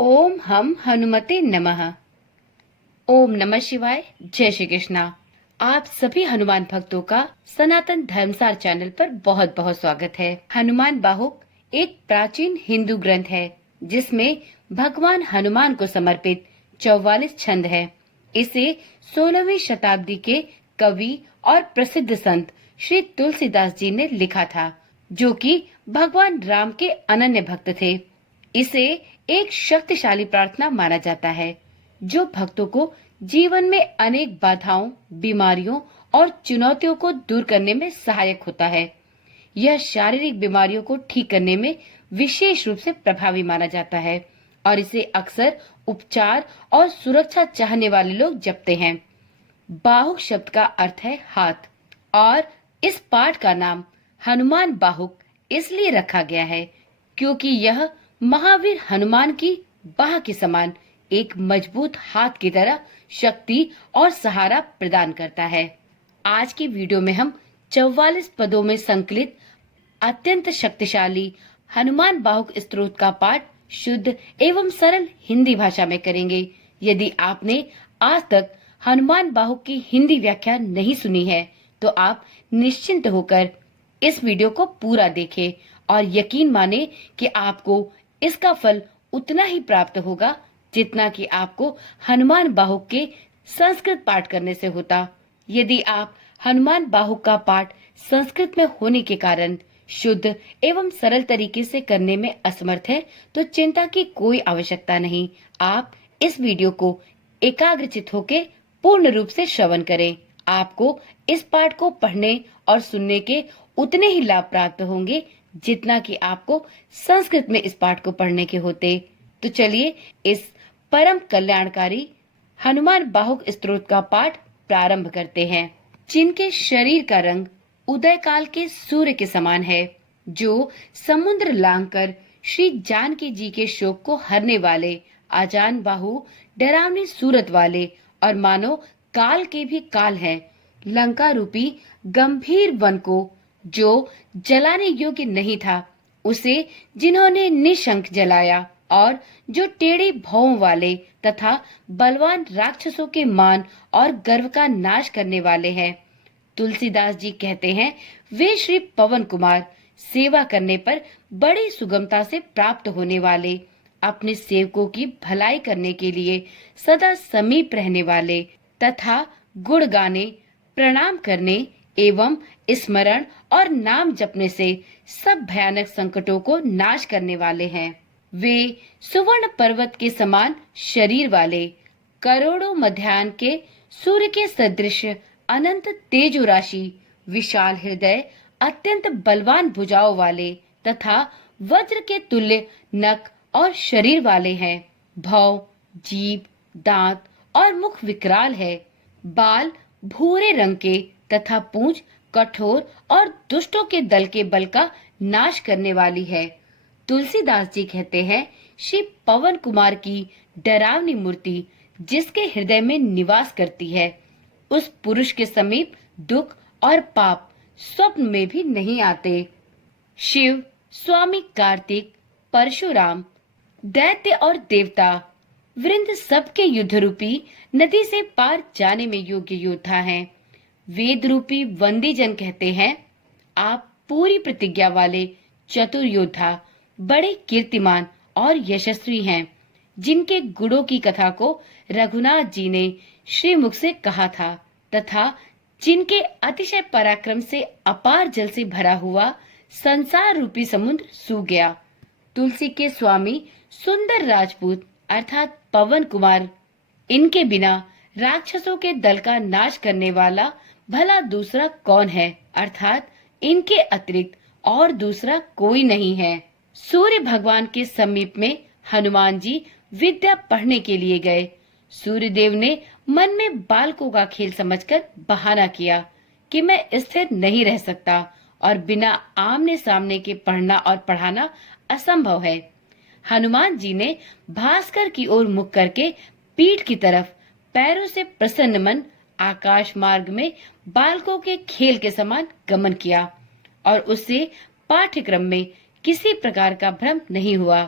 ओम हम हनुमते नमः। ओम नमः शिवाय। जय श्री कृष्णा। आप सभी हनुमान भक्तों का सनातन धर्मसार चैनल पर बहुत बहुत स्वागत है। हनुमान बाहुक एक प्राचीन हिंदू ग्रंथ है जिसमें भगवान हनुमान को समर्पित 44 छंद है। इसे 16वीं शताब्दी के कवि और प्रसिद्ध संत श्री तुलसीदास जी ने लिखा था, जो कि भगवान राम के अनन्य भक्त थे। इसे एक शक्तिशाली प्रार्थना माना जाता है जो भक्तों को जीवन में अनेक बाधाओं, बीमारियों और चुनौतियों को दूर करने में सहायक होता है। यह शारीरिक बीमारियों को ठीक करने में विशेष रूप से प्रभावी माना जाता है और इसे अक्सर उपचार और सुरक्षा चाहने वाले लोग जपते हैं। बाहुक शब्द का अर्थ है हाथ और इस पाठ का नाम हनुमान बाहुक इसलिए रखा गया है क्योंकि यह महावीर हनुमान की बाह के समान एक मजबूत हाथ की तरह शक्ति और सहारा प्रदान करता है। आज की वीडियो में हम 44 पदों में संकलित अत्यंत शक्तिशाली हनुमान बाहुक स्तोत्र का पाठ शुद्ध एवं सरल हिंदी भाषा में करेंगे। यदि आपने आज तक हनुमान बाहुक की हिंदी व्याख्या नहीं सुनी है तो आप निश्चिंत होकर इस वीडियो को पूरा देखें और यकीन माने कि आपको इसका फल उतना ही प्राप्त होगा जितना कि आपको हनुमान बाहुक के संस्कृत पाठ करने से होता। यदि आप हनुमान बाहुक का पाठ संस्कृत में होने के कारण शुद्ध एवं सरल तरीके से करने में असमर्थ है तो चिंता की कोई आवश्यकता नहीं। आप इस वीडियो को एकाग्रचित होकर पूर्ण रूप से श्रवण करें। आपको इस पाठ को पढ़ने और सुनने के उतने ही लाभ प्राप्त होंगे जितना कि आपको संस्कृत में इस पाठ को पढ़ने के होते। तो चलिए इस परम कल्याणकारी हनुमान बाहुक स्तोत्र का पाठ प्रारंभ करते हैं। जिनके शरीर का रंग उदय काल के सूर्य के समान है, जो समुद्र लांघकर श्री जानकी जी के शोक को हरने वाले, आजान बाहु, डरावनी सूरत वाले और मानो काल के भी काल है, लंका रूपी गंभीर वन को जो जलाने योग्य नहीं था, उसे जिन्होंने निशंक जलाया और जो टेढ़े भौं वाले तथा बलवान राक्षसों के मान और गर्व का नाश करने वाले हैं। तुलसीदास जी कहते हैं, वे श्री पवन कुमार सेवा करने पर बड़ी सुगमता से प्राप्त होने वाले, अपने सेवकों की भलाई करने के लिए सदा समीप रहने वाले तथा गुण गाने, प्रणाम करने एवं स्मरण और नाम जपने से सब भयानक संकटों को नाश करने वाले हैं। वे सुवर्ण पर्वत के समान शरीर वाले, करोड़ों मध्याह्न के सूर्य के सदृश अनंत तेजो राशि, विशाल हृदय, अत्यंत बलवान भुजाओं वाले तथा वज्र के तुल्य नख और शरीर वाले हैं। भौं, जीभ, दांत और मुख विकराल है। बाल भूरे रंग के तथा पूंछ कठोर और दुष्टों के दल के बल का नाश करने वाली है। तुलसीदास जी कहते हैं, श्री पवन कुमार की डरावनी मूर्ति जिसके हृदय में निवास करती है, उस पुरुष के समीप दुख और पाप स्वप्न में भी नहीं आते। शिव, स्वामी कार्तिक, परशुराम, दैत्य और देवता वृंद सबके युद्ध रूपी नदी से पार जाने में योग्य योद्धा हैं। वेद रूपी वंदी जन कहते हैं, आप पूरी प्रतिज्ञा वाले चतुर योद्धा, बड़े कीर्तिमान और यशस्वी हैं, जिनके गुणों की कथा को रघुनाथ जी ने श्रीमुख से कहा था तथा जिनके अतिशय पराक्रम से अपार जल से भरा हुआ संसार रूपी समुद्र सूख गया। तुलसी के स्वामी सुंदर राजपूत अर्थात पवन कुमार, इनके बिना राक्षसों के दल का नाश करने वाला भला दूसरा कौन है, अर्थात इनके अतिरिक्त और दूसरा कोई नहीं है। सूर्य भगवान के समीप में हनुमान जी विद्या पढ़ने के लिए गए। सूर्य देव ने मन में बालकों का खेल समझकर बहाना किया कि मैं स्थिर नहीं रह सकता और बिना आमने सामने के पढ़ना और पढ़ाना असंभव है। हनुमान जी ने भास्कर की ओर मुख करके पीठ की तरफ पैरों से प्रसन्न मन आकाश मार्ग में बालकों के खेल के समान गमन किया और उससे पाठ्यक्रम में किसी प्रकार का भ्रम नहीं हुआ।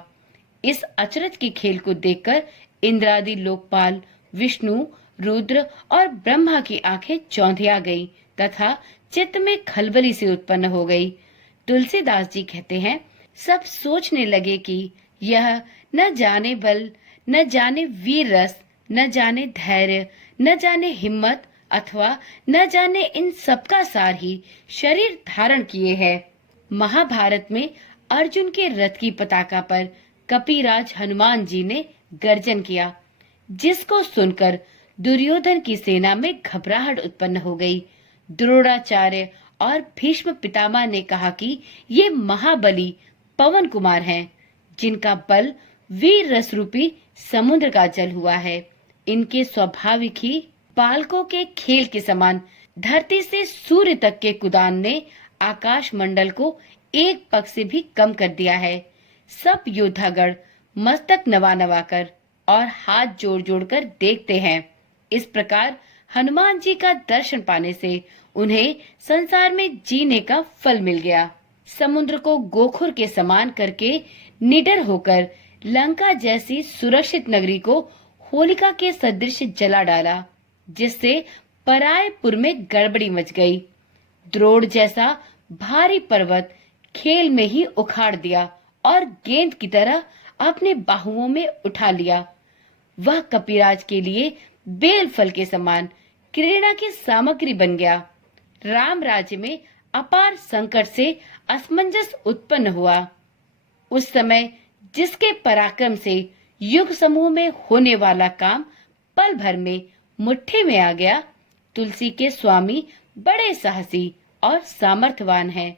इस अचरज के खेल को देखकर इंद्रादि लोकपाल, विष्णु, रुद्र और ब्रह्मा की आंखें चौंधिया गई तथा चित्त में खलबली सी उत्पन्न हो गई। तुलसीदास जी कहते हैं, सब सोचने लगे कि यह न जाने बल, न जाने वीर रस, न जाने धैर्य, न जाने हिम्मत अथवा न जाने इन सबका सार ही शरीर धारण किए है। महाभारत में अर्जुन के रथ की पताका पर कपिराज हनुमान जी ने गर्जन किया, जिसको सुनकर दुर्योधन की सेना में घबराहट उत्पन्न हो गई। द्रोणाचार्य और भीष्म पितामह ने कहा कि ये महाबली पवन कुमार हैं, जिनका बल वीर रस रूपी समुद्र का जल हुआ है। इनके स्वाभाविक ही बालकों के खेल के समान धरती से सूर्य तक के कुदान ने आकाश मंडल को एक पग से भी कम कर दिया है। सब योद्धागण मस्तक नवा नवा कर और हाथ जोड़ जोड़ कर देखते हैं। इस प्रकार हनुमान जी का दर्शन पाने से उन्हें संसार में जीने का फल मिल गया। समुद्र को गोखुर के समान करके निडर होकर लंका जैसी सुरक्षित नगरी को होलिका के सदृश जला डाला, जिससे परायपुर में गड़बड़ी मच गई। द्रोण जैसा भारी पर्वत खेल में ही उखाड़ दिया और गेंद की तरह अपने बाहुओं में उठा लिया। वह कपिराज के लिए बेल फल के समान क्रीड़ा की सामग्री बन गया। राम राज्य में अपार संकट से असमंजस उत्पन्न हुआ। उस समय जिसके पराक्रम से युग समूह में होने वाला काम पल भर में मुट्ठी में आ गया, तुलसी के स्वामी बड़े साहसी और सामर्थ्यवान हैं,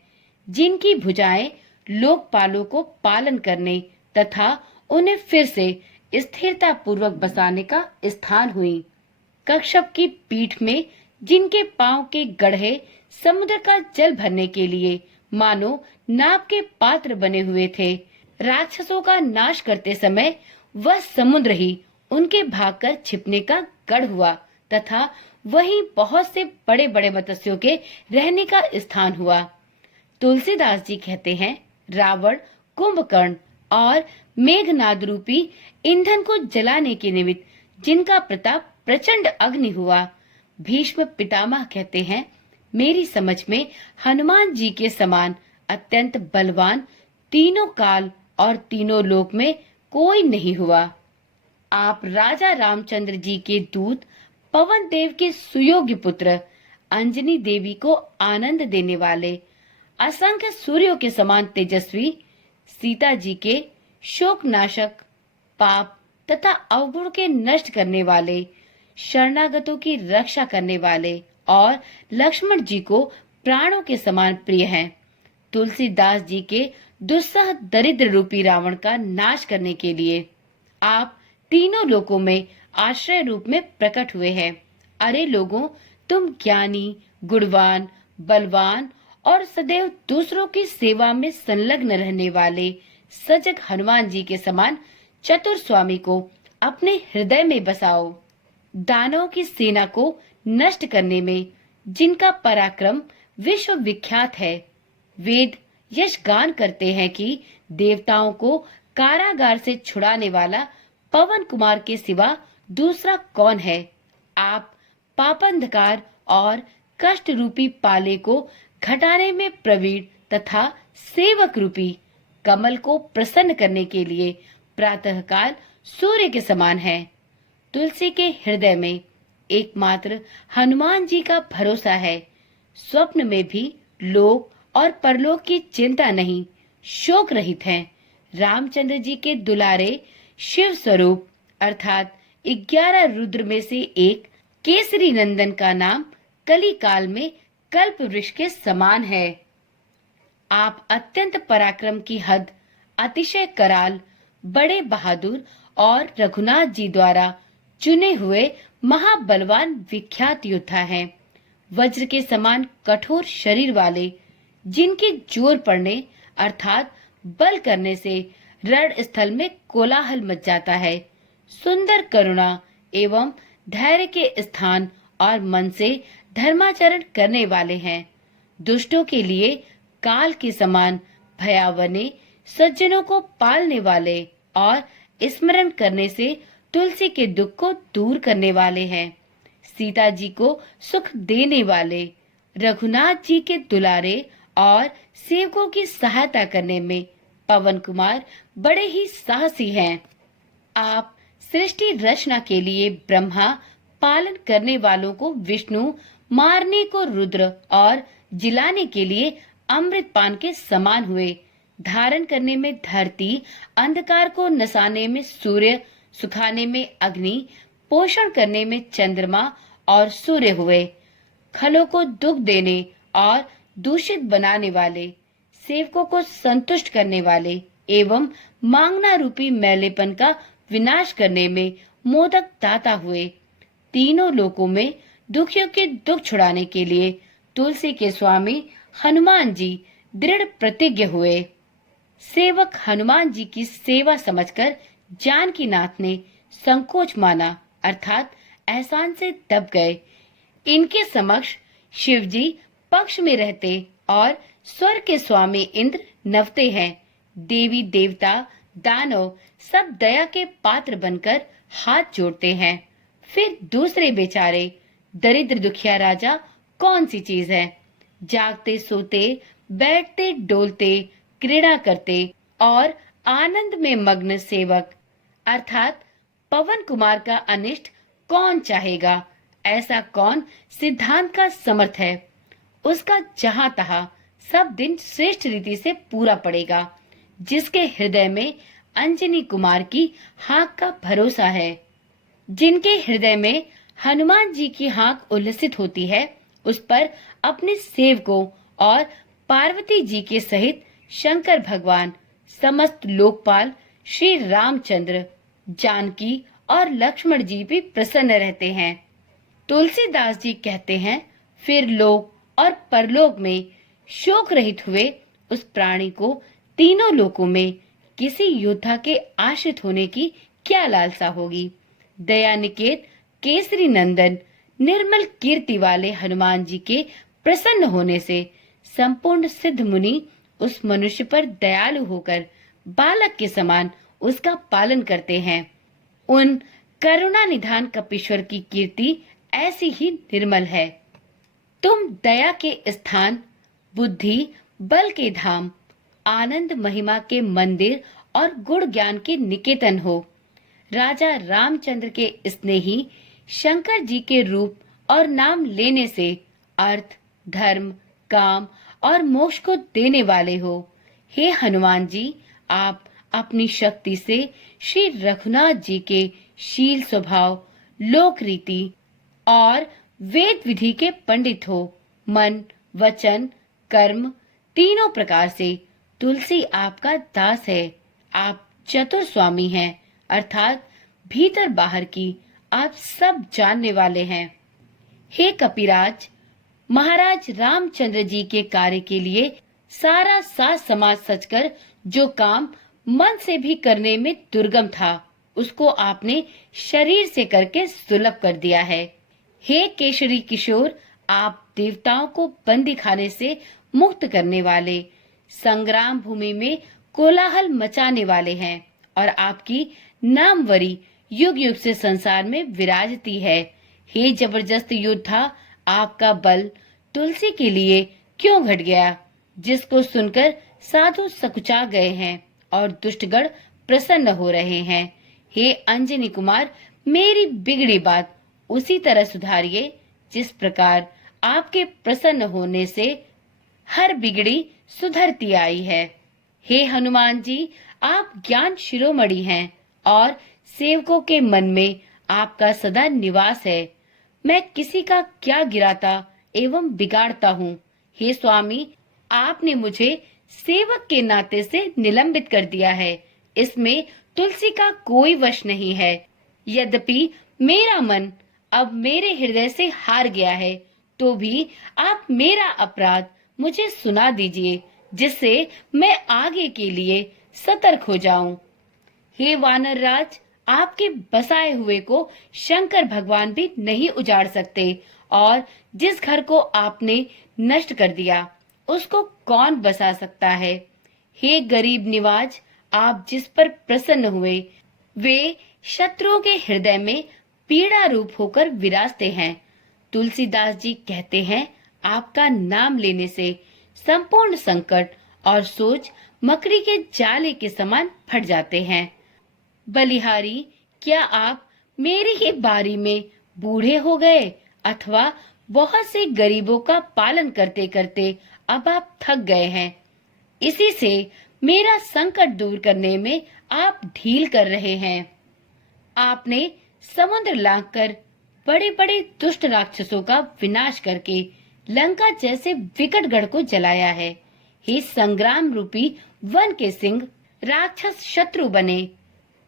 जिनकी भुजाएं लोकपालों को पालन करने तथा उन्हें फिर से स्थिरता पूर्वक बसाने का स्थान हुई। कश्यप की पीठ में जिनके पांव के गड्ढे समुद्र का जल भरने के लिए मानो नाव के पात्र बने हुए थे, राक्षसों का नाश करते समय वह समुद्र ही उनके भागकर छिपने का गढ़ हुआ तथा वहीं बहुत से बड़े बड़े मत्स्यों के रहने का स्थान हुआ। तुलसीदास जी कहते हैं, रावण, कुंभकर्ण और मेघनाद रूपी ईंधन को जलाने के निमित्त जिनका प्रताप प्रचंड अग्नि हुआ। भीष्म पितामह कहते हैं, मेरी समझ में हनुमान जी के समान अत्यंत बलवान तीनों काल और तीनों लोक में कोई नहीं हुआ। आप राजा रामचंद्र जी के दूत, पवन देव के सुयोग्य पुत्र, अंजनी देवी को आनंद देने वाले, असंख्य सूर्यों के समान तेजस्वी, सीता जी के शोकनाशक, पाप तथा अवगुण के नष्ट करने वाले, शरणागतों की रक्षा करने वाले और लक्ष्मण जी को प्राणों के समान प्रिय हैं। तुलसीदास जी के दुस्सह दरिद्र रूपी रावण का नाश करने के लिए आप तीनों लोकों में आश्रय रूप में प्रकट हुए हैं। अरे लोगों, तुम ज्ञानी, गुणवान, बलवान और सदैव दूसरों की सेवा में संलग्न रहने वाले सजग हनुमान जी के समान चतुर स्वामी को अपने हृदय में बसाओ। दानवों की सेना को नष्ट करने में जिनका पराक्रम विश्व विख्यात है, वेद यश गान करते हैं कि देवताओं को कारागार से छुड़ाने वाला पवन कुमार के सिवा दूसरा कौन है। आप पापंधकार और कष्ट रूपी पाले को घटाने में प्रवीण तथा सेवक रूपी कमल को प्रसन्न करने के लिए प्रातःकाल सूर्य के समान है। तुलसी के हृदय में एकमात्र हनुमान जी का भरोसा है। स्वप्न में भी लोक और परलोक की चिंता नहीं, शोक रहित हैं। रामचंद्र जी के दुलारे शिव स्वरूप अर्थात 11 रुद्र में से एक केसरी नंदन का नाम कली काल में कल्प वृक्ष के समान है। आप अत्यंत पराक्रम की हद, अतिशय कराल, बड़े बहादुर और रघुनाथ जी द्वारा चुने हुए महाबलवान विख्यात योद्धा हैं। वज्र के समान कठोर शरीर वाले, जिनके जोर पड़ने अर्थात बल करने से रण स्थल में कोलाहल मच जाता है। सुंदर करुणा एवं धैर्य के स्थान और मन से धर्माचरण करने वाले हैं। दुष्टों के लिए काल के समान भयावने, सज्जनों को पालने वाले, और स्मरण करने से तुलसी के दुख को दूर करने वाले हैं। सीता जी को सुख देने वाले, रघुनाथ जी के दुलारे और सेवकों की सहायता करने में पवन कुमार बड़े ही साहसी हैं। आप सृष्टि रचना के लिए ब्रह्मा, पालन करने वालों को विष्णु, मारने को रुद्र और जिलाने के लिए अमृतपान के समान हुए। धारण करने में धरती, अंधकार को नसाने में सूर्य, सुखाने में अग्नि, पोषण करने में चंद्रमा और सूर्य हुए। खलों को दुख देने और दूषित बनाने वाले, सेवकों को संतुष्ट करने वाले एवं मांगना रूपी मैलेपन का विनाश करने में मोदक दाता हुए। तीनों लोकों में दुखियों के दुख छुड़ाने के लिए तुलसी के स्वामी हनुमान जी दृढ़ प्रतिज्ञ हुए। सेवक हनुमान जी की सेवा समझकर जानकीनाथ ने संकोच माना, अर्थात एहसान से दब गए। इनके समक्ष शिव जी पक्ष में रहते और स्वर्ग के स्वामी इंद्र नवते हैं। देवी देवता दानव सब दया के पात्र बनकर हाथ जोड़ते हैं। फिर दूसरे बेचारे दरिद्र दुखिया राजा कौन सी चीज है? जागते सोते, बैठते डोलते, क्रीड़ा करते और आनंद में मग्न सेवक अर्थात पवन कुमार का अनिष्ट कौन चाहेगा? ऐसा कौन सिद्धांत का समर्थ है? उसका जहां तहा सब दिन श्रेष्ठ रीति से पूरा पड़ेगा, जिसके हृदय में अंजनी कुमार की हाँक का भरोसा है। जिनके हृदय में हनुमान जी की हाँक उल्लसित होती है, उस पर अपने सेवकों और पार्वती जी के सहित शंकर भगवान, समस्त लोकपाल श्री रामचंद्र, जानकी और लक्ष्मण जी भी प्रसन्न रहते हैं। तुलसीदास जी कहते हैं, फिर लोक और परलोक में शोक रहित हुए उस प्राणी को तीनों लोकों में किसी योद्धा के आश्रित होने की क्या लालसा होगी। दयानिकेत केसरी नंदन निर्मल कीर्ति वाले हनुमान जी के प्रसन्न होने से संपूर्ण सिद्ध मुनि उस मनुष्य पर दयालु होकर बालक के समान उसका पालन करते हैं। उन करुणा निधान कपीश्वर की कीर्ति ऐसी ही निर्मल है। तुम दया के स्थान, बुद्धि बल के धाम, आनंद महिमा के मंदिर और गुण ज्ञान के निकेतन हो। राजा रामचंद्र के स्नेही शंकर जी के रूप और नाम लेने से अर्थ, धर्म, काम और मोक्ष को देने वाले हो। हे हनुमान जी, आप अपनी शक्ति से श्री रघुनाथ जी के शील स्वभाव, लोक रीति और वेद विधि के पंडित हो। मन, वचन, कर्म तीनों प्रकार से तुलसी आपका दास है। आप चतुर स्वामी हैं, अर्थात भीतर बाहर की आप सब जानने वाले हैं। हे कपिराज, महाराज रामचंद्र जी के कार्य के लिए सारा साज समाज सचकर जो काम मन से भी करने में दुर्गम था, उसको आपने शरीर से करके सुलभ कर दिया है। हे केशरी किशोर, आप देवताओं को बंदी खाने से मुक्त करने वाले, संग्राम भूमि में कोलाहल मचाने वाले हैं और आपकी नामवरी युग युग से संसार में विराजती है। हे जबरदस्त योद्धा, आपका बल तुलसी के लिए क्यों घट गया, जिसको सुनकर साधु सकुचा गए हैं और दुष्टगण प्रसन्न हो रहे हैं। हे अंजनी कुमार, मेरी बिगड़ी बात उसी तरह सुधारिए जिस प्रकार आपके प्रसन्न होने से हर बिगड़ी सुधरती आई है। हे हनुमान जी, आप ज्ञान शिरोमणि हैं और सेवकों के मन में आपका सदा निवास है। मैं किसी का क्या गिराता एवं बिगाड़ता हूँ। हे स्वामी, आपने मुझे सेवक के नाते से निलंबित कर दिया है। इसमें तुलसी का कोई वश नहीं है। यद्यपि मेरा मन अब मेरे हृदय से हार गया है, तो भी आप मेरा अपराध मुझे सुना दीजिए, जिससे मैं आगे के लिए सतर्क हो जाऊं। हे वानर राज, आपके बसाए हुए को शंकर भगवान भी नहीं उजाड़ सकते और जिस घर को आपने नष्ट कर दिया, उसको कौन बसा सकता है। हे गरीब निवाज, आप जिस पर प्रसन्न हुए वे शत्रुओं के हृदय में पीड़ा रूप होकर विराजते हैं। तुलसीदास जी कहते हैं, आपका नाम लेने से संपूर्ण संकट और सोच मकड़ी के जाले के समान फट जाते हैं। बलिहारी, क्या आप मेरी ही बारी में बूढ़े हो गए अथवा बहुत से गरीबों का पालन करते करते अब आप थक गए हैं? इसी से मेरा संकट दूर करने में आप ढील कर रहे हैं। आपने समुद्र लांघकर बड़े बड़े दुष्ट राक्षसों का विनाश करके लंका जैसे विकट गढ़ को जलाया है। हे संग्राम रूपी वन के सिंह, राक्षस शत्रु बने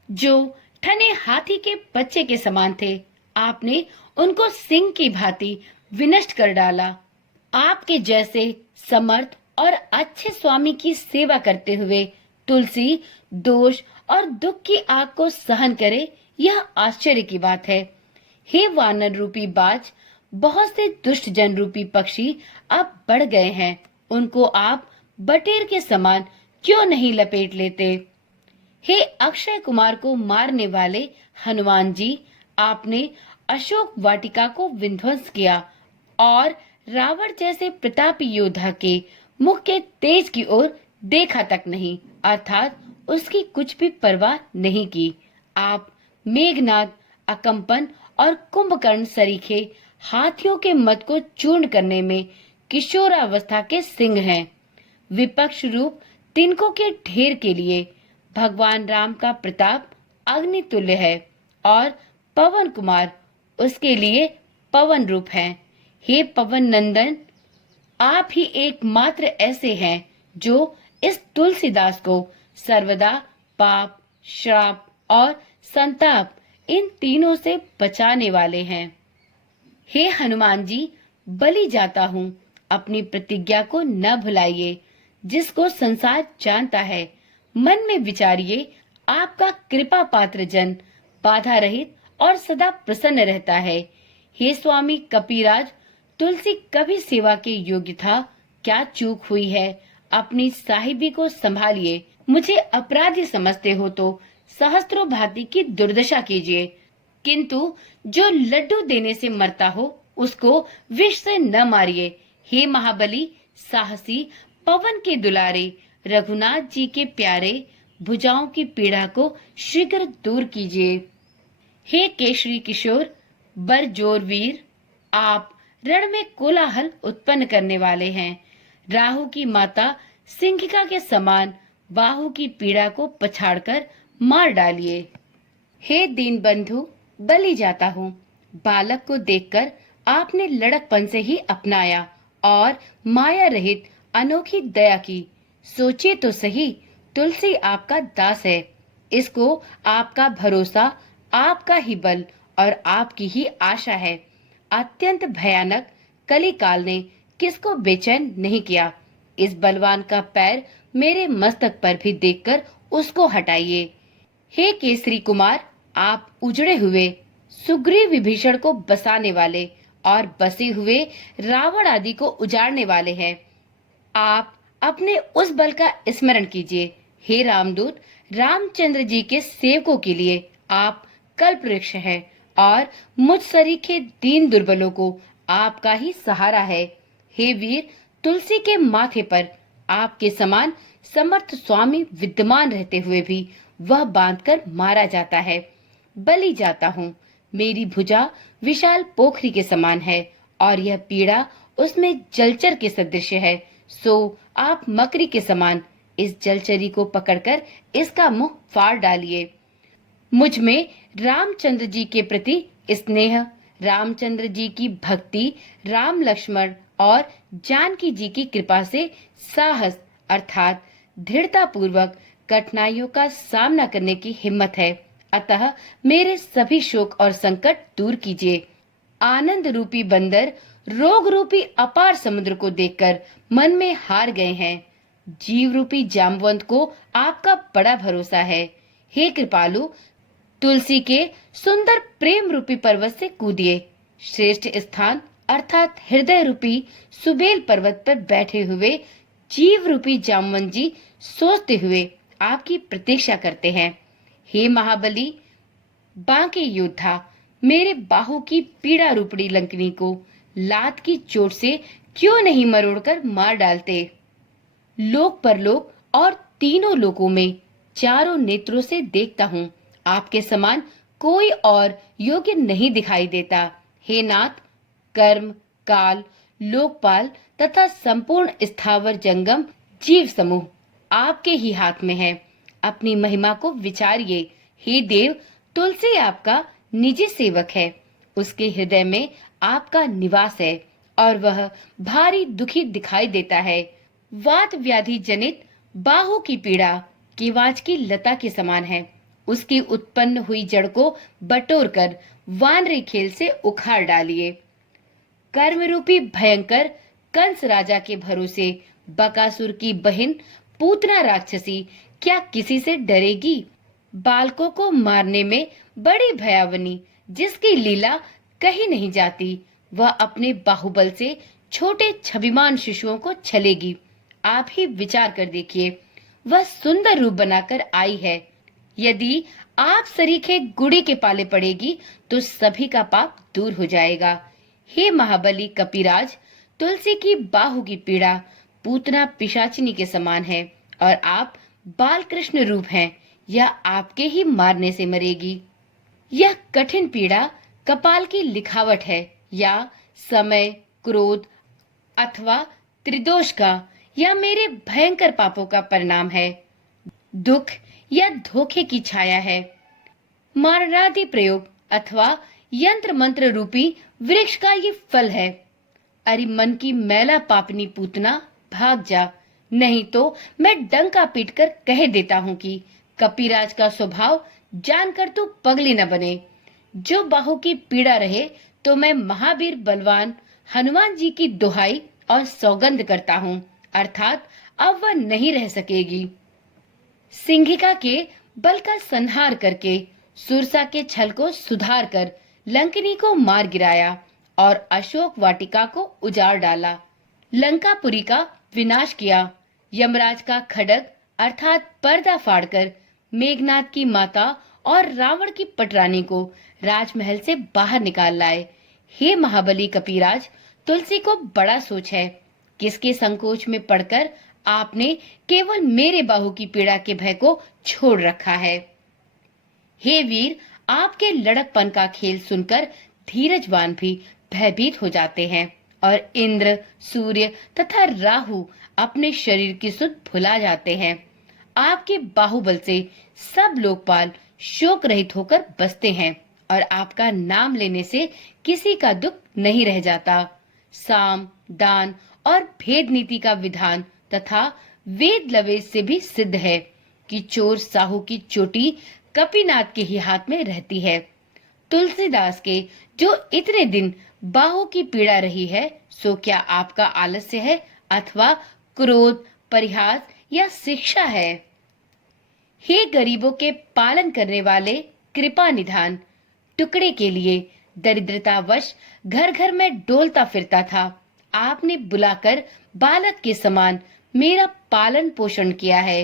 जो ठने हाथी के बच्चे के समान थे, आपने उनको सिंह की भांति विनष्ट कर डाला। आपके जैसे समर्थ और अच्छे स्वामी की सेवा करते हुए तुलसी दोष और दुख की आग को सहन करे, यह आश्चर्य की बात है। हे वानर रूपी बाज, बहुत से दुष्ट जन रूपी पक्षी अब बढ़ गए हैं, उनको आप बटेर के समान क्यों नहीं लपेट लेते? हे अक्षय कुमार को मारने वाले हनुमान जी, आपने अशोक वाटिका को विध्वंस किया और रावण जैसे प्रतापी योद्धा के मुख के तेज की ओर देखा तक नहीं, अर्थात उसकी कुछ भी परवाह नहीं की। आप मेघनाद, अकंपन और कुंभकर्ण सरीखे हाथियों के मद को चूर्ण करने में किशोरावस्था के सिंह हैं। विपक्ष रूप तिनकों के ढेर के लिए भगवान राम का प्रताप अग्नि तुल्य है और पवन कुमार उसके लिए पवन रूप हैं। हे पवन नंदन, आप ही एकमात्र ऐसे हैं जो इस तुलसीदास को सर्वदा पाप, श्राप और संताप इन तीनों से बचाने वाले हैं। हे हनुमान जी, बलि जाता हूँ, अपनी प्रतिज्ञा को न भुलाइए। जिसको संसार जानता है, मन में विचारिए, आपका कृपा पात्र जन बाधा रहित और सदा प्रसन्न रहता है। हे स्वामी कपिराज, तुलसी कभी सेवा के योग्य था, क्या चूक हुई है? अपनी साहिबी को संभालिए। मुझे अपराधी समझते हो तो सहस्त्रों भांति की दुर्दशा कीजिए, किंतु जो लड्डू देने से मरता हो उसको विष से न मारिए। हे महाबली, साहसी, पवन के दुलारे, रघुनाथ जी के प्यारे, भुजाओं की पीड़ा को शीघ्र दूर कीजिए। हे केशरी किशोर, बरजोर वीर, आप रण में कोलाहल उत्पन्न करने वाले हैं। राहु की माता सिंहिका के समान बाहु की पीड़ा को पछाड़कर मार डालिए। हे दीन बंधु, बलि जाता हूँ। बालक को देखकर आपने लड़कपन से ही अपनाया और माया रहित अनोखी दया की। सोचिए तो सही, तुलसी आपका दास है। इसको आपका भरोसा, आपका ही बल और आपकी ही आशा है। अत्यंत भयानक कली काल ने किसको बेचैन नहीं किया। इस बलवान का पैर मेरे मस्तक पर भी देखकर उसको हटाइए। हे केसरी कुमार, आप उजड़े हुए सुग्रीव विभीषण को बसाने वाले और बसे हुए रावण आदि को उजाड़ने वाले हैं। आप अपने उस बल का स्मरण कीजिए। हे रामदूत, रामचंद्र जी के सेवकों के लिए आप कल्प वृक्ष हैं और मुझ सरीखे दीन दुर्बलों को आपका ही सहारा है। हे वीर, तुलसी के माथे पर आपके समान समर्थ स्वामी विद्यमान रहते हुए भी वह बांधकर मारा जाता है। बलि जाता हूँ। मेरी भुजा विशाल पोखरी के समान है और यह पीड़ा उसमें जलचर के सदृश है। सो आप मकड़ी के समान इस जलचरी को पकड़कर इसका मुंह फाड़ डालिए। मुझ में रामचंद्र जी के प्रति स्नेह, रामचंद्र जी की भक्ति, राम लक्ष्मण और जानकी जी की कृपा से साहस अर्थात दृढ़ता पूर्वक कठिनाइयों का सामना करने की हिम्मत है। अतः मेरे सभी शोक और संकट दूर कीजिए। आनंद रूपी बंदर रोग रूपी अपार समुद्र को देखकर मन में हार गए हैं। जीव रूपी जामवंत को आपका बड़ा भरोसा है। हे कृपालु, तुलसी के सुंदर प्रेम रूपी पर्वत से कूदिए। श्रेष्ठ स्थान अर्थात हृदय रूपी सुबेल पर्वत पर बैठे हुए जीव रूपी जामवंत जी सोचते हुए आपकी प्रतीक्षा करते हैं। हे महाबली, बांके योद्धा, मेरे बाहु की पीड़ा रूपड़ी लंकिनी को लात की चोट से क्यों नहीं मरोड़कर मार डालते। लोक परलोक और तीनों लोकों में चारों नेत्रों से देखता हूँ, आपके समान कोई और योग्य नहीं दिखाई देता। हे नाथ, कर्म, काल, लोकपाल तथा संपूर्ण स्थावर जंगम जीव समूह आपके ही हाथ में है। अपनी महिमा को विचारिए। हे देव, तुलसी आपका निजी सेवक है। उसके हृदय में आपका निवास है और वह भारी दुखी दिखाई देता है। वात व्याधि जनित बाहु की पीड़ा केवाच की लता के समान है। उसकी उत्पन्न हुई जड़ को बटोर कर वानरी खेल से उखाड़ डालिए। कर्म रूपी भयंकर कंस राजा के भरोसे बकासुर की बहन पूतना राक्षसी क्या किसी से डरेगी। बालकों को मारने में बड़ी भयावनी, जिसकी लीला कही नहीं जाती, वह अपने बाहुबल से छोटे छविमान शिशुओं को छलेगी। आप ही विचार कर देखिए, वह सुंदर रूप बनाकर आई है। यदि आप सरीखे गुड़ी के पाले पड़ेगी तो सभी का पाप दूर हो जाएगा। हे महाबली कपिराज, तुलसी की बाहु की पीड़ा पूतना पिशाचिनी के समान है और आप बाल कृष्ण रूप हैं। यह आपके ही मारने से मरेगी। यह कठिन पीड़ा कपाल की लिखावट है या समय, क्रोध अथवा त्रिदोष का या मेरे भयंकर पापों का परिणाम है। दुख या धोखे की छाया है। मारणादि प्रयोग अथवा यंत्र मंत्र रूपी वृक्ष का ये फल है। अरे मन की मैला पापनी पूतना, भाग जा, नहीं तो मैं डंका पीटकर कह देता हूँ कि कपिराज का स्वभाव जानकर तू पगली न बने। जो बाहु की पीड़ा रहे तो मैं महावीर बलवान हनुमान जी की दुहाई और सौगंध करता हूँ, अर्थात अब वह नहीं रह सकेगी। सिंहिका के बल का संहार करके सुरसा के छल को सुधार कर लंकिनी को मार गिराया और अशोक वाटिका को उजाड़ डाला। लंकापुरी का विनाश किया। यमराज का खड्ग अर्थात पर्दा फाड़कर मेघनाथ की माता और रावण की पटरानी को राजमहल से बाहर निकाल लाए। हे महाबली कपिराज, तुलसी को बड़ा सोच है। किसके संकोच में पड़कर आपने केवल मेरे बाहु की पीड़ा के भय को छोड़ रखा है। हे वीर, आपके लड़कपन का खेल सुनकर धीरजवान भी भयभीत हो जाते हैं और इंद्र, सूर्य तथा राहु अपने शरीर की सुध भुला जाते हैं। आपके बाहुबल से सब लोकपाल शोक रहित होकर बसते हैं और आपका नाम लेने से किसी का दुख नहीं रह जाता। साम, दान और भेद नीति का विधान तथा वेद लवेद से भी सिद्ध है कि चोर साहू की चोटी कपिनाथ के ही हाथ में रहती है। तुलसीदास के जो इतने दिन बाहु की पीड़ा रही है, सो क्या आपका आलस्य है अथवा क्रोध, परिहास या शिक्षा है। हे गरीबों के पालन करने वाले कृपा निधान, टुकड़े के लिए दरिद्रतावश घर घर में डोलता फिरता था। आपने बुलाकर बालक के समान मेरा पालन पोषण किया है।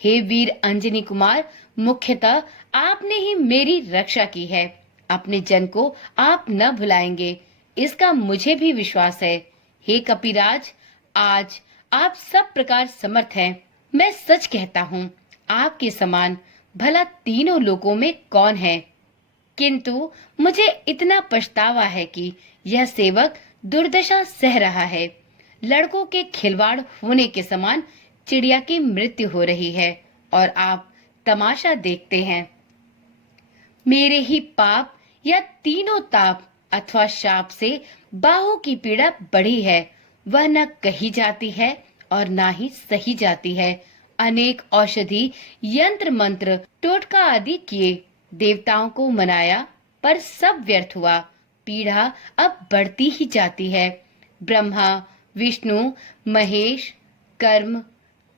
हे वीर अंजनी कुमार, मुख्यतः आपने ही मेरी रक्षा की है। अपने जन को आप न भुलाएंगे, इसका मुझे भी विश्वास है। हे कपिराज, आज आप सब प्रकार समर्थ हैं। मैं सच कहता हूँ, आपके समान भला तीनों लोकों में कौन है। किंतु मुझे इतना पछतावा है कि यह सेवक दुर्दशा सह रहा है। लड़कों के खिलवाड़ होने के समान चिड़िया की मृत्यु हो रही है और आप तमाशा देखते हैं। मेरे ही पाप या तीनों ताप अथवा शाप से बाहु की पीड़ा बढ़ी है। वह न कही जाती है और ना ही सही जाती है। अनेक औषधि, यंत्र मंत्र, टोटका आदि किए, देवताओं को मनाया, पर सब व्यर्थ हुआ। पीड़ा अब बढ़ती ही जाती है। ब्रह्मा, विष्णु, महेश, कर्म,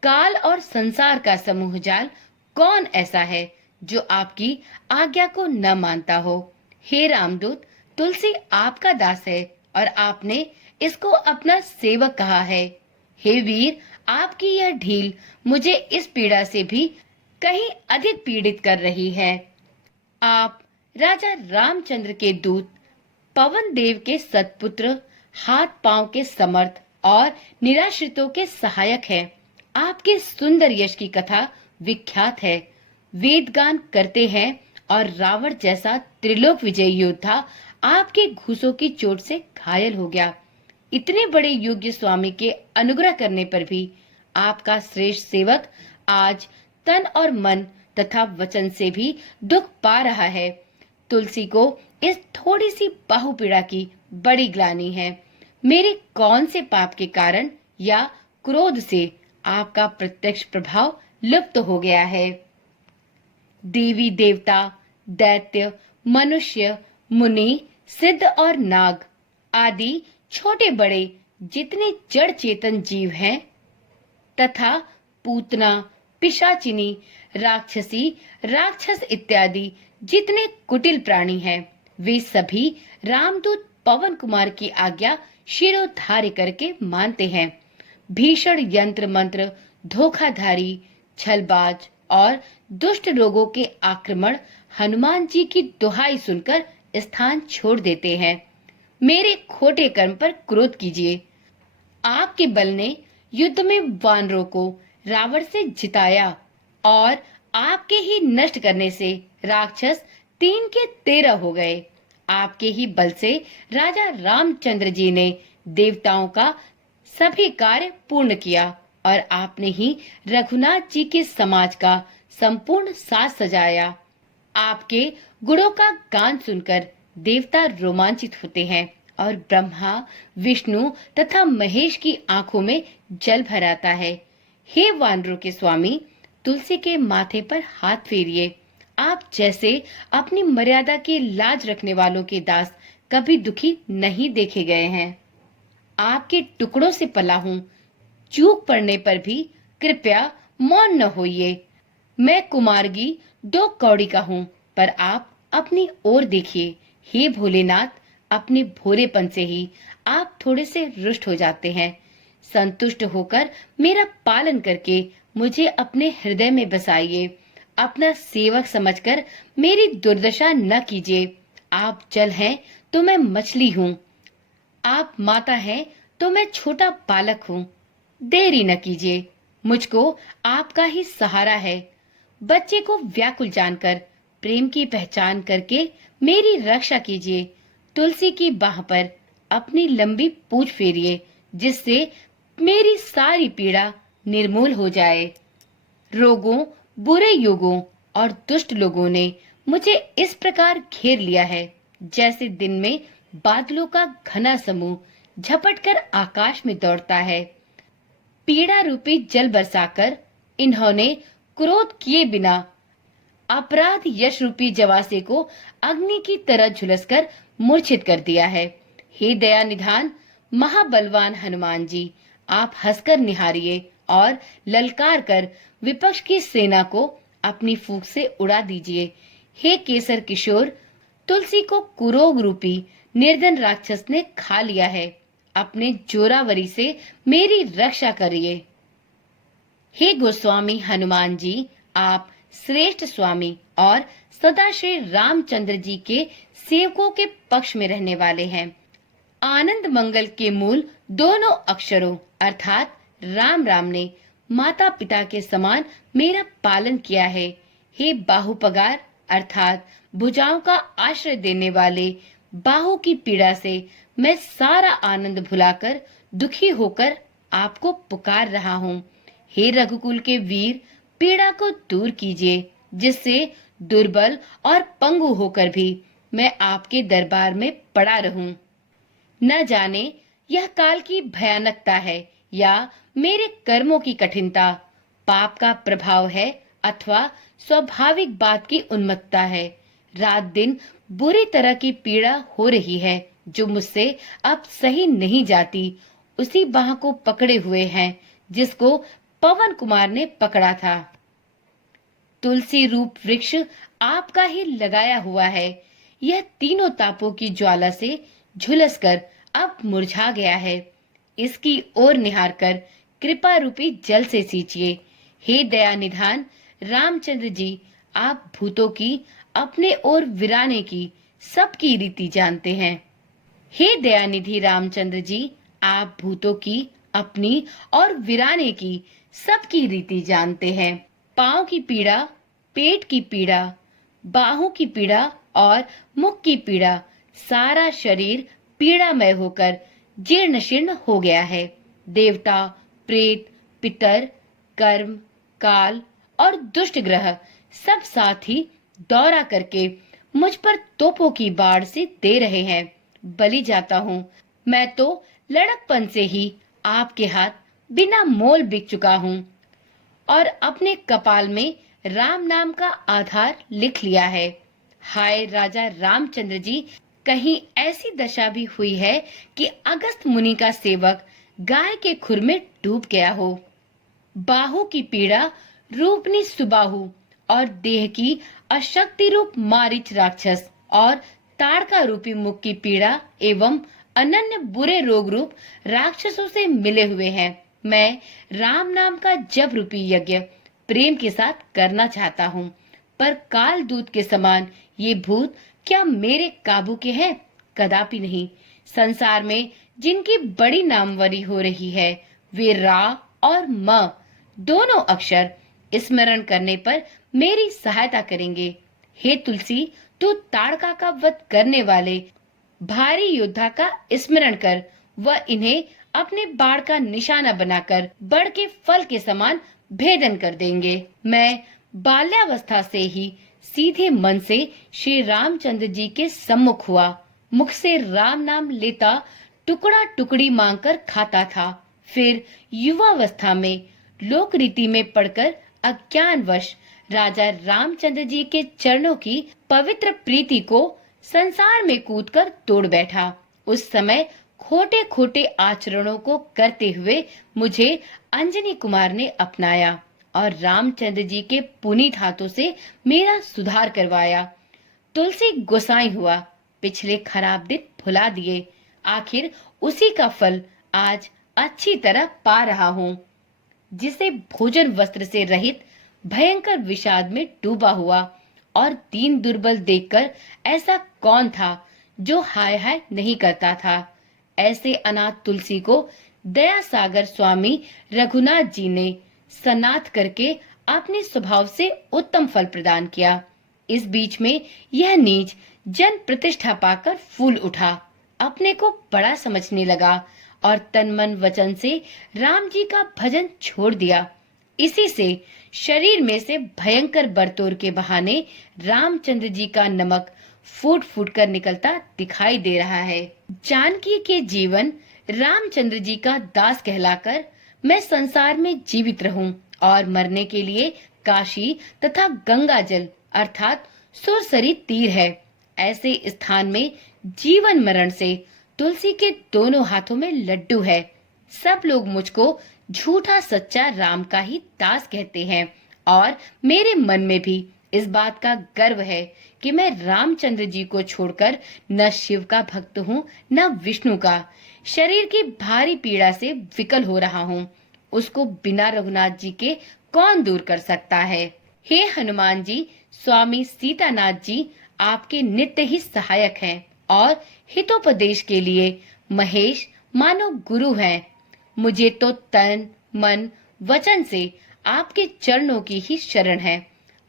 काल और संसार का समूह जाल कौन ऐसा है जो आपकी आज्ञा को न मानता हो। हे रामदूत, तुलसी आपका दास है और आपने इसको अपना सेवक कहा है। हे वीर, आपकी यह ढील मुझे इस पीड़ा से भी कहीं अधिक पीड़ित कर रही है। आप राजा रामचंद्र के दूत, पवन देव के सत्पुत्र, हाथ पांव के समर्थ और निराश्रितों के सहायक हैं। आपके सुंदर यश की कथा विख्यात है। वेद गान करते हैं और रावण जैसा त्रिलोक विजयी योद्धा आपके घूसों की चोट से घायल हो गया। इतने बड़े योग्य स्वामी के अनुग्रह करने पर भी आपका श्रेष्ठ सेवक आज तन और मन तथा वचन से भी दुख पा रहा है। तुलसी को इस थोड़ी सी बाहुपीड़ा की बड़ी ग्लानि है। मेरे कौन से पाप के कारण या क्रोध से आपका प्रत्यक्ष प्रभाव लुप्त हो गया है। देवी देवता, दैत्य, मनुष्य, मुनि, सिद्ध और नाग आदि छोटे बड़े जितने जड़ चेतन जीव हैं तथा पूतना, पिशाचिनी, राक्षसी, राक्षस इत्यादि जितने कुटिल प्राणी हैं, वे सभी रामदूत पवन कुमार की आज्ञा शिरोधार्य करके मानते हैं। भीषण यंत्र मंत्र, धोखाधारी, छलबाज और दुष्ट लोगों के आक्रमण हनुमान जी की दुहाई सुनकर स्थान छोड़ देते हैं। मेरे खोटे कर्म पर क्रोध कीजिए। आपके बल ने युद्ध में वानरों को रावण से जिताया और आपके ही नष्ट करने से राक्षस 3 के 13 हो गए। आपके ही बल से राजा रामचंद्र जी ने देवताओं का सभी कार्य पूर्ण किया और आपने ही रघुनाथ जी के समाज का संपूर्ण साज सजाया। आपके गुणों का गान सुनकर देवता रोमांचित होते हैं और ब्रह्मा, विष्णु तथा महेश की आंखों में जल भर आता है। हे वानरों के स्वामी, तुलसी के माथे पर हाथ फेरिए। आप जैसे अपनी मर्यादा की लाज रखने वालों के दास कभी दुखी नहीं देखे गए हैं। आपके टुकड़ों से पला हूँ, चूक पड़ने पर भी कृपया मौन न होइए। मैं कुमारगी 2 कौड़ी का हूँ, पर आप अपनी ओर देखिए। हे भोलेनाथ, अपने भोलेपन से ही आप थोड़े से रुष्ट हो जाते हैं। संतुष्ट होकर मेरा पालन करके मुझे अपने हृदय में बसाइए। अपना सेवक समझकर मेरी दुर्दशा न कीजिए। आप जल हैं तो मैं मछली हूँ, आप माता हैं तो मैं छोटा बालक हूँ। देरी न कीजिए, मुझको आपका ही सहारा है। बच्चे को व्याकुल जानकर प्रेम की पहचान करके मेरी रक्षा कीजिए। तुलसी की बाह पर अपनी लंबी पूंछ फेरिए, जिससे मेरी सारी पीड़ा निर्मूल हो जाए। रोगों, बुरे युगों और दुष्ट लोगों ने मुझे इस प्रकार घेर लिया है, जैसे दिन में बादलों का घना समूह झपटकर आकाश में दौड़ता है। पीड़ा रूपी जल बरसाकर इन्होंने क्रोध किए बिना अपराध यश रूपी जवासे को अग्नि की तरह झुलसकर मूर्छित कर दिया है। हे दया निधान महाबलवान हनुमान जी, आप हंसकर निहारिए और ललकार कर विपक्ष की सेना को अपनी फूंक से उड़ा दीजिए। हे केसर किशोर, तुलसी को कुरोग रूपी निर्धन राक्षस ने खा लिया है। अपने जोरावरी से मेरी रक्षा करिए। हे गोस्वामी हनुमान जी, आप श्रेष्ठ स्वामी और सदा श्री रामचंद्र जी के सेवकों के पक्ष में रहने वाले हैं। आनंद मंगल के मूल दोनों अक्षरों अर्थात राम राम ने माता पिता के समान मेरा पालन किया है। हे बाहुपगार अर्थात भुजाओं का आश्रय देने वाले, बाहु की पीड़ा से मैं सारा आनंद भुलाकर दुखी होकर आपको पुकार रहा हूँ। हे रघुकुल के वीर, पीड़ा को दूर कीजिए, जिससे दुर्बल और पंगु होकर भी मैं आपके दरबार में पड़ा रहूं। न जाने यह काल की भयानकता है या मेरे कर्मों की कठिनता, पाप का प्रभाव है अथवा स्वाभाविक बात की उन्मत्तता है। रात दिन बुरी तरह की पीड़ा हो रही है, जो मुझसे अब सही नहीं जाती। उसी बाह को पकड़े हुए हैं जिसको पवन कुमार ने पकड़ा था। तुलसी रूप वृक्ष आपका ही लगाया हुआ है। यह तीनों तापों की ज्वाला से झुलसकर अब मुरझा गया है। इसकी ओर निहार कर कृपा रूपी जल से सींचिए। हे दया निधान, रामचंद्र जी, आप भूतों की, अपने और वीराने की सबकी रीति जानते हैं। हे दयानिधि रामचंद्र जी, आप भूतों की, अपनी और वीराने की सबकी रीति जानते हैं। पाँव की पीड़ा, पेट की पीड़ा, बाहों की पीड़ा और मुख की पीड़ा, सारा शरीर पीड़ामय होकर जीर्ण शीर्ण हो गया है। देवता, प्रेत, पितर, कर्म, काल और दुष्ट ग्रह सब साथ ही दौरा करके मुझ पर तोपों की बाढ़ से दे रहे हैं। बलि जाता हूँ। मैं तो लड़कपन से ही आपके हाथ बिना मोल बिक चुका हूँ और अपने कपाल में राम नाम का आधार लिख लिया है। हाय राजा रामचंद्र जी, कहीं ऐसी दशा भी हुई है कि अगस्त मुनि का सेवक गाय के खुर में डूब गया हो। बाहु की पीड़ा रूपनी सुबाहु और देह की अशक्ति रूप मारीच राक्षस और ताड़का रूपी मुख की पीड़ा एवं अनन्य बुरे रोग रूप राक्षसों से मिले हुए हैं। मैं राम नाम का जप रूपी यज्ञ प्रेम के साथ करना चाहता हूँ, पर काल दूत के समान ये भूत क्या मेरे काबू के हैं? कदापि नहीं। संसार में जिनकी बड़ी नामवरी हो रही है, वे रा और म दोनों अक्षर स्मरण करने पर मेरी सहायता करेंगे। हे तुलसी, तू ताड़का का वध करने वाले भारी योद्धा का स्मरण कर, वह इन्हें अपने बाण का निशाना बनाकर बड़ के फल के समान भेदन कर देंगे। मैं बाल्यावस्था से ही सीधे मन से श्री रामचंद्र जी के सम्मुख हुआ। मुख से राम नाम लेता, टुकड़ा टुकड़ी मांगकर खाता था। फिर युवावस्था में लोक रीति में पड़कर अज्ञानवश राजा रामचंद्र जी के चरणों की पवित्र प्रीति को संसार में कूदकर तोड़ बैठा। उस समय खोटे खोटे आचरणों को करते हुए मुझे अंजनी कुमार ने अपनाया और रामचंद्र जी के पुनीत हाथों से मेरा सुधार करवाया। तुलसी गोसाई हुआ, पिछले खराब दिन भुला दिए। आखिर उसी का फल आज अच्छी तरह पा रहा हूँ। जिसे भोजन वस्त्र से रहित भयंकर विषाद में डूबा हुआ और दीन दुर्बल देखकर ऐसा कौन था जो हाय हाय नहीं करता था। ऐसे अनाथ तुलसी को दया सागर स्वामी रघुनाथ जी ने सनाथ करके अपने स्वभाव से उत्तम फल प्रदान किया। इस बीच में यह नीच जन प्रतिष्ठा पाकर फूल उठा, अपने को बड़ा समझने लगा और तन मन वचन से राम जी का भजन छोड़ दिया। इसी से शरीर में से भयंकर बरतोर के बहाने रामचंद्र जी का नमक फूट फूट कर निकलता दिखाई दे रहा है। जानकी के जीवन रामचंद्र जी का दास कहलाकर मैं संसार में जीवित रहूं और मरने के लिए काशी तथा गंगा जल अर्थात सुरसरी तीर है। ऐसे स्थान में जीवन मरण से तुलसी के दोनों हाथों में लड्डू है। सब लोग मुझको झूठा सच्चा राम का ही दास कहते हैं और मेरे मन में भी इस बात का गर्व है कि मैं रामचंद्र जी को छोड़कर न शिव का भक्त हूँ न विष्णु का। शरीर की भारी पीड़ा से विकल हो रहा हूँ, उसको बिना रघुनाथ जी के कौन दूर कर सकता है। हे हनुमान जी, स्वामी सीतानाथ जी आपके नित्य ही सहायक हैं और हितोपदेश के लिए महेश मानो गुरु हैं। मुझे तो तन मन वचन से आपके चरणों की ही शरण है।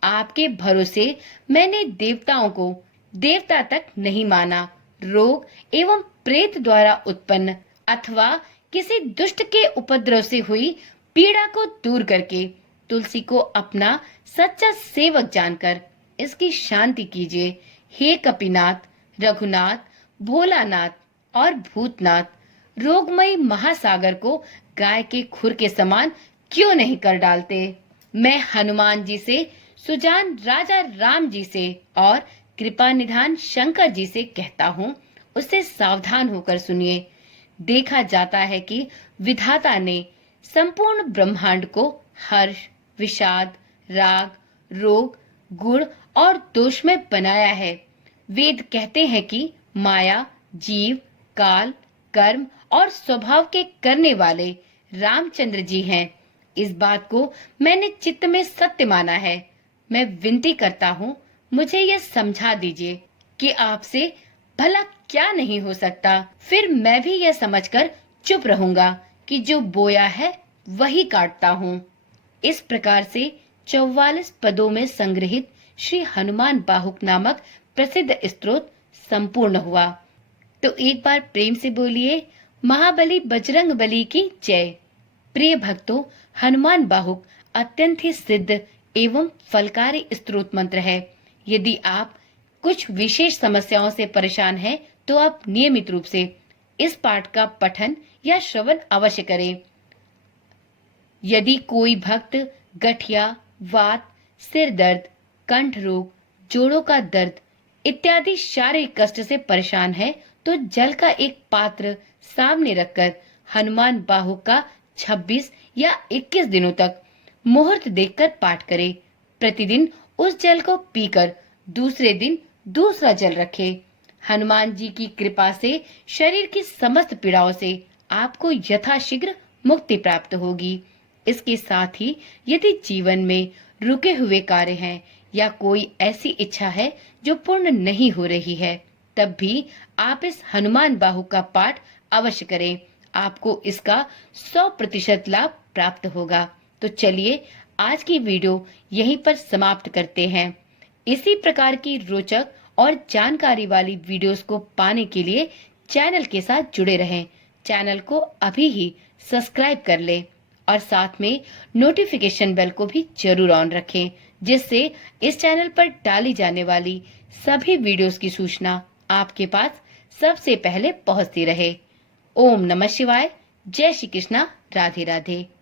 आपके भरोसे मैंने देवताओं को देवता तक नहीं माना। रोग एवं प्रेत द्वारा उत्पन्न अथवा किसी दुष्ट के उपद्रव से हुई पीड़ा को दूर करके तुलसी को अपना सच्चा सेवक जानकर इसकी शांति कीजिए। हे कपिनाथ, रघुनाथ, भोलानाथ और भूतनाथ, रोगमयी महासागर को गाय के खुर के समान क्यों नहीं कर डालते। मैं हनुमान जी से, सुजान राजा राम जी से और कृपा निधान शंकर जी से कहता हूँ, उससे सावधान होकर सुनिए। देखा जाता है कि विधाता ने संपूर्ण ब्रह्मांड को हर्ष, विषाद, राग, रोग, गुण और दोष में बनाया है। वेद कहते हैं कि माया, जीव, काल, कर्म और स्वभाव के करने वाले रामचंद्र जी हैं। इस बात को मैंने चित्त में सत्य माना है। मैं विनती करता हूँ, मुझे ये समझा दीजिए कि आपसे भला क्या नहीं हो सकता। फिर मैं भी यह समझकर चुप रहूंगा कि जो बोया है वही काटता हूँ। इस प्रकार से 44 पदों में संग्रहित श्री हनुमान बाहुक नामक प्रसिद्ध स्तोत्र संपूर्ण हुआ। तो एक बार प्रेम से बोलिए, महाबली बजरंग बली की जय। प्रिय भक्तों, हनुमान बाहुक अत्यंत ही सिद्ध एवं फलकारी स्तोत्र मंत्र है। यदि आप कुछ विशेष समस्याओं से परेशान हैं, तो आप नियमित रूप से इस पाठ का पठन या श्रवण अवश्य करें। यदि कोई भक्त गठिया, वात, सिर दर्द, कंठ रोग, जोड़ों का दर्द इत्यादि शारीरिक कष्ट से परेशान है, तो जल का एक पात्र सामने रखकर हनुमान बाहुक का 26 या 21 दिनों तक मुहूर्त देखकर पाठ करें। प्रतिदिन उस जल को पीकर दूसरे दिन दूसरा जल रखें। हनुमान जी की कृपा से शरीर की समस्त पीड़ाओं से आपको यथाशीघ्र मुक्ति प्राप्त होगी। इसके साथ ही यदि जीवन में रुके हुए कार्य हैं या कोई ऐसी इच्छा है जो पूर्ण नहीं हो रही है, तब भी आप इस हनुमान बाहु का पाठ अवश्य करें। आपको इसका 100% लाभ प्राप्त होगा। तो चलिए आज की वीडियो यहीं पर समाप्त करते हैं। इसी प्रकार की रोचक और जानकारी वाली वीडियोस को पाने के लिए चैनल के साथ जुड़े रहें। चैनल को अभी ही सब्सक्राइब कर लें और साथ में नोटिफिकेशन बेल को भी जरूर ऑन रखें, जिससे इस चैनल पर डाली जाने वाली सभी वीडियोस की सूचना आपके पास सबसे पहले पहुंचती रहे। ओम नमः शिवाय। जय श्री कृष्णा। राधे राधे।